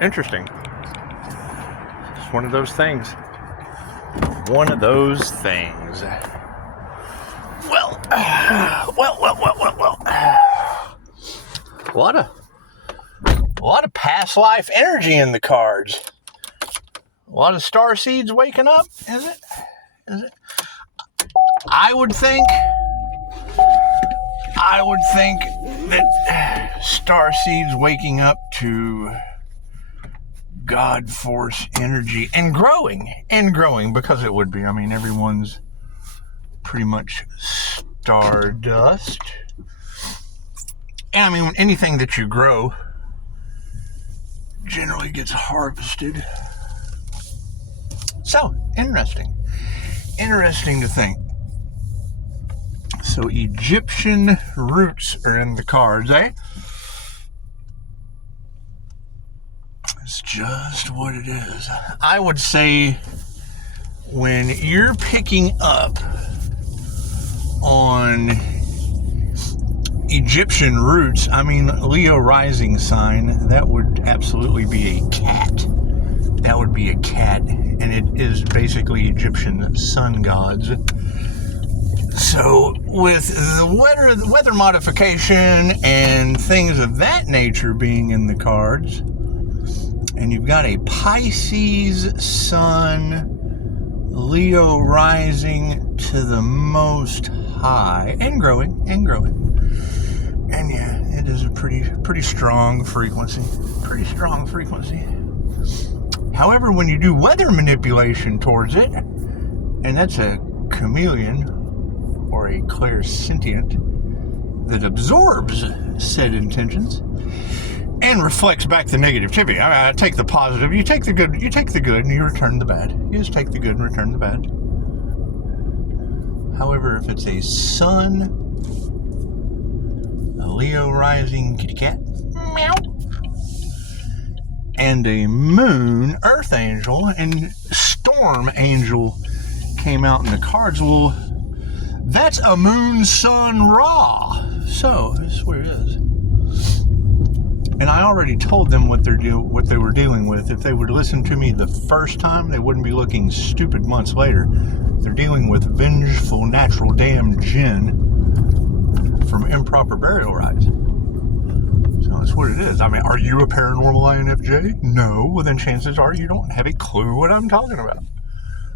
Interesting. It's one of those things. One of those things. Well. A lot of past life energy in the cards. A lot of star seeds waking up, is it? I would think that star seeds waking up to God force energy and growing because it would be. I mean, everyone's pretty much stardust. And I mean, anything that you grow generally gets harvested. So, interesting to think. So, Egyptian roots are in the cards, eh? It's just what it is. I would say when you're picking up on Egyptian roots, I mean, Leo rising sign, that would absolutely be a cat. That would be a cat, and it is basically Egyptian sun gods. So with the weather modification and things of that nature being in the cards, and you've got a Pisces sun, Leo rising to the most high, and growing. And yeah, it is a pretty strong frequency. However, when you do weather manipulation towards it, and that's a chameleon or a clairsentient that absorbs said intentions and reflects back the negativity. I take the positive, you take the good, and you return the bad. You just take the good and return the bad. However, if it's a sun, a Leo rising kitty cat, meow, and a moon, earth angel, and storm angel came out in the cards, well, that's a moon, sun, Ra. So, that's where it is. And I already told them what they were dealing with. If they would listen to me the first time, they wouldn't be looking stupid months later. They're dealing with vengeful natural damned jinn from improper burial rites. So that's what it is. I mean, are you a paranormal INFJ? No. Well, then chances are you don't have a clue what I'm talking about.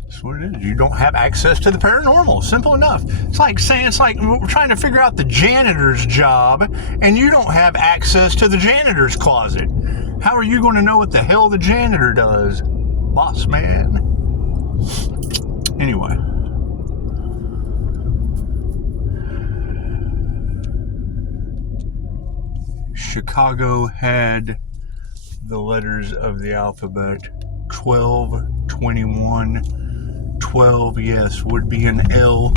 That's what it is. You don't have access to the paranormal. Simple enough. It's like we're trying to figure out the janitor's job, and you don't have access to the janitor's closet. How are you going to know what the hell the janitor does, boss man? Anyway. Chicago had the letters of the alphabet 12, 21, 12, yes, would be an L,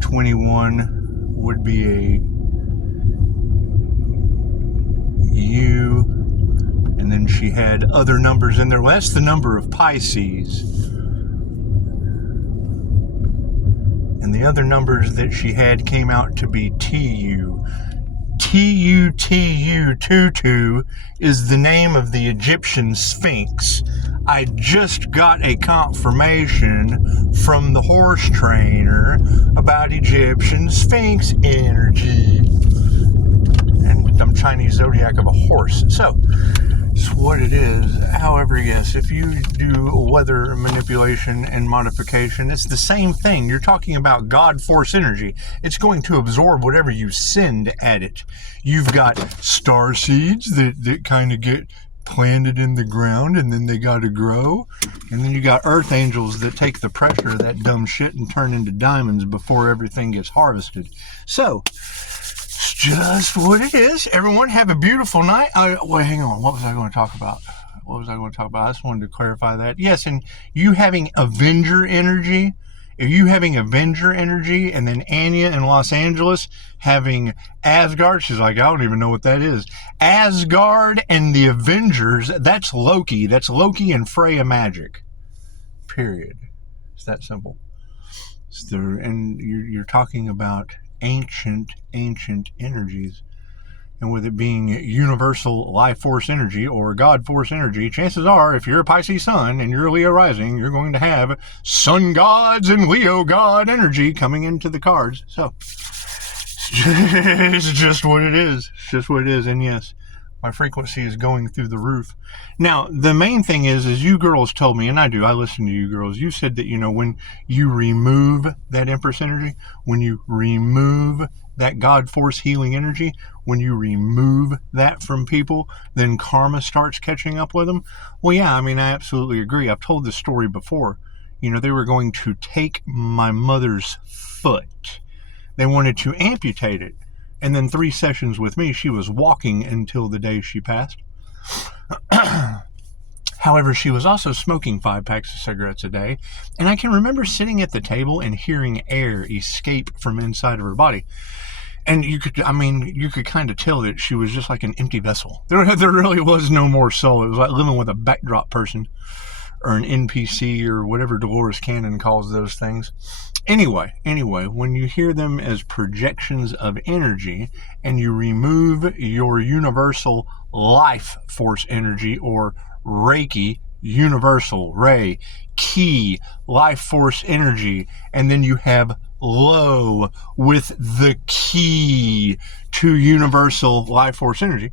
21 would be a U, and then she had other numbers in there. Well, that's the number of Pisces. And the other numbers that she had came out to be TU. TUTU is the name of the Egyptian Sphinx. I just got a confirmation from the horse trainer about Egyptian Sphinx energy. And I'm Chinese zodiac of a horse. So, it's what it is. However, yes, if you do weather manipulation and modification, it's the same thing. You're talking about God force energy. It's going to absorb whatever you send at it. You've got star seeds that kind of get planted in the ground, and then they got to grow. And then you got earth angels that take the pressure of that dumb shit and turn into diamonds before everything gets harvested. So, it's just what it is. Everyone have a beautiful night. Wait, hang on. What was I going to talk about? I just wanted to clarify that. Yes, and you having Avenger energy, if you having Avenger energy, and then Anya in Los Angeles having Asgard, she's like, I don't even know what that is. Asgard and the Avengers, that's Loki. That's Loki and Freya magic. Period. It's that simple. And you're talking about ancient energies. and with it being universal life force energy or God force energy, chances are, if you're a Pisces sun and you're a Leo rising, you're going to have sun gods and Leo god energy coming into the cards. So it's just what it is. It's just what it is. And yes, my frequency is going through the roof. Now, the main thing is you girls told me, and I listen to you girls, you said that, when you remove that Empress energy, when you remove that God force healing energy, when you remove that from people, then karma starts catching up with them. Well, yeah, I absolutely agree. I've told this story before. They were going to take my mother's foot. They wanted to amputate it. And then 3 sessions with me, she was walking until the day she passed. However, she was also smoking 5 packs of cigarettes a day. And I can remember sitting at the table and hearing air escape from inside of her body. And you could kind of tell that she was just like an empty vessel. There really was no more soul. It was like living with a backdrop person or an NPC or whatever Dolores Cannon calls those things. Anyway, when you hear them as projections of energy and you remove your universal life force energy or Reiki, universal, Ray, key, life force energy, and then you have Lowe with the key to universal life force energy.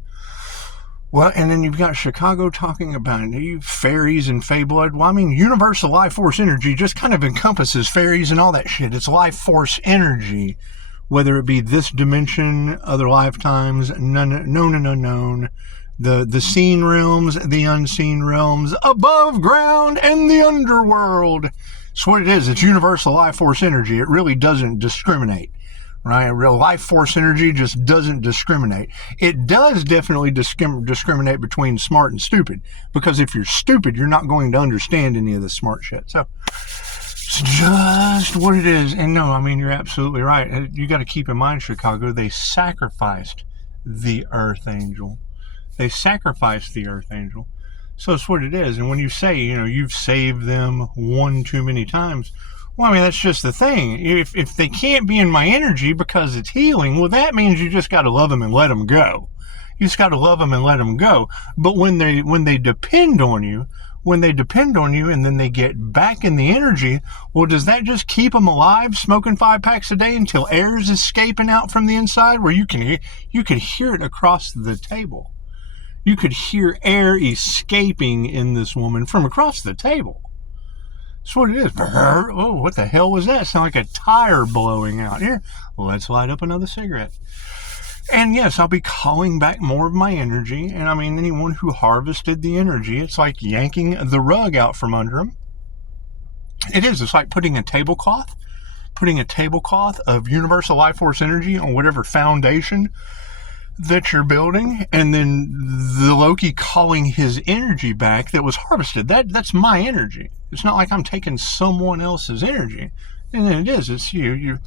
Well, and then you've got Chicago talking about fairies and fey blood. Well, universal life force energy just kind of encompasses fairies and all that shit. It's life force energy, whether it be this dimension, other lifetimes, known and unknown, the seen realms, the unseen realms, above ground, and the underworld. It's what it is. It's universal life force energy. It really doesn't discriminate. Right? Real life force energy just doesn't discriminate. It does definitely discriminate between smart and stupid, because if you're stupid, you're not going to understand any of this smart shit. So it's just what it is. And no, you're absolutely right. You got to keep in mind, Chicago, they sacrificed the Earth Angel. They sacrificed the Earth Angel. So it's what it is. And when you say, you've saved them one too many times, well, that's just the thing. If they can't be in my energy because it's healing, well, that means you just got to love them and let them go. You just got to love them and let them go. But when they depend on you, and then they get back in the energy, well, does that just keep them alive, smoking 5 packs a day until air's escaping out from the inside, where you could hear it across the table? You could hear air escaping in this woman from across the table. That's what it is. Oh, what the hell was that? Sound like a tire blowing out here. Well, let's light up another cigarette. And yes, I'll be calling back more of my energy. And anyone who harvested the energy, it's like yanking the rug out from under them. It is. It's like putting a tablecloth of universal life force energy on whatever foundation that you're building, and then the Loki calling his energy back that was harvested. That's my energy. It's not like I'm taking someone else's energy. And then it is. It's you.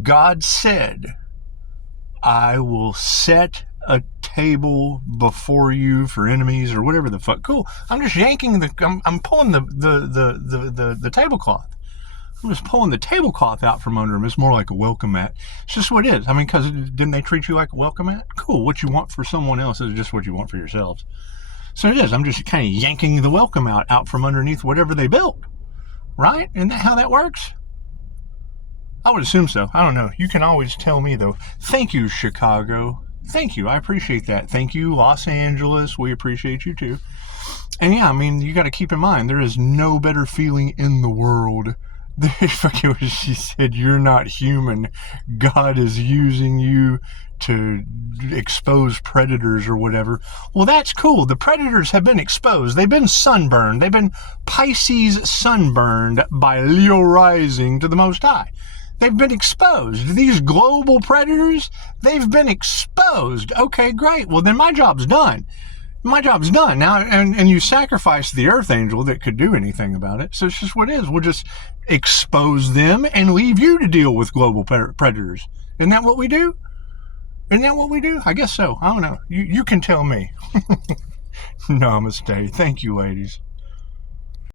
God said, I will set a table before you for enemies, or whatever the fuck. Cool. I'm just yanking I'm pulling the tablecloth. I'm just pulling the tablecloth out from under him. It's more like a welcome mat. It's just what it is. Because didn't they treat you like a welcome mat? Cool. What you want for someone else is just what you want for yourselves. So it is. I'm just kind of yanking the welcome out from underneath whatever they built. Right? Isn't that how that works? I would assume so. I don't know. You can always tell me, though. Thank you, Chicago. Thank you. I appreciate that. Thank you, Los Angeles. We appreciate you, too. And yeah, you got to keep in mind, there is no better feeling in the world. She said, you're not human. God is using you to expose predators or whatever. Well, that's cool. The predators have been exposed. They've been sunburned. They've been Pisces sunburned by Leo rising to the Most High. They've been exposed. These global predators, they've been exposed. Okay, great. Well, then my job's done. My job's done now, and you sacrificed the Earth Angel that could do anything about it. So it's just what it is. We'll just expose them and leave you to deal with global predators. Isn't that what we do? Isn't that what we do? I guess so. I don't know. You can tell me. Namaste. Thank you, ladies.